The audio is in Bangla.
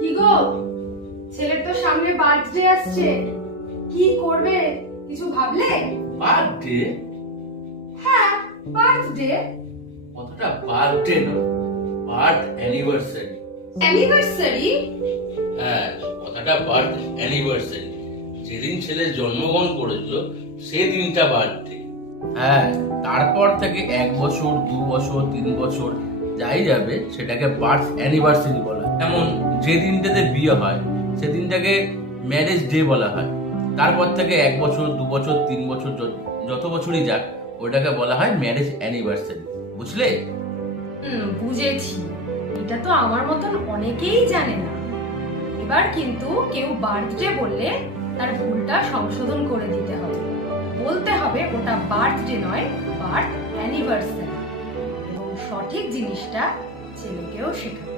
কি গো, ছেলের তো সামনে বার্থডে আসছে, কি করবে কিছু ভাবলে? বার্থডে? হ্যাঁ, বার্থডে। কতটা বার্থডে না, বার্থ অ্যানিভার্সারি। অ্যানিভার্সারি? হ্যাঁ, কথাটা বার্থ অ্যানিভার্সারি। যেদিন ছেলে জন্মগ্রহণ করেছিল সেদিনটা বার্থডে। হ্যাঁ, তারপর থেকে 1 বছর 2 বছর 3 বছর যাই যাবে সেটাকে বার্থ অ্যানিভার্সারি বলা হয়। যেমন যে দিনটাতে বিয়ে হয় সেদিনটাকে ম্যারেজ ডে বলা হয়। তারপর থেকে 1 বছর 2 বছর 3 বছর যত বছরই যাক ওটাকে বলা হয় ম্যারেজ অ্যানিভার্সারি। বুঝলে? বুঝেছি। এটা তো আমার মতন অনেকেই জানে না। এবার কিন্তু কেউ বার্থডে বললে তার ভুলটা সংশোধন করে দিতে হবে। বলতে হবে ওটা বার্থডে নয়, বার্থ অ্যানিভার্সারি। এবং সঠিক জিনিসটা ছেলেকেও শেখাতে হবে।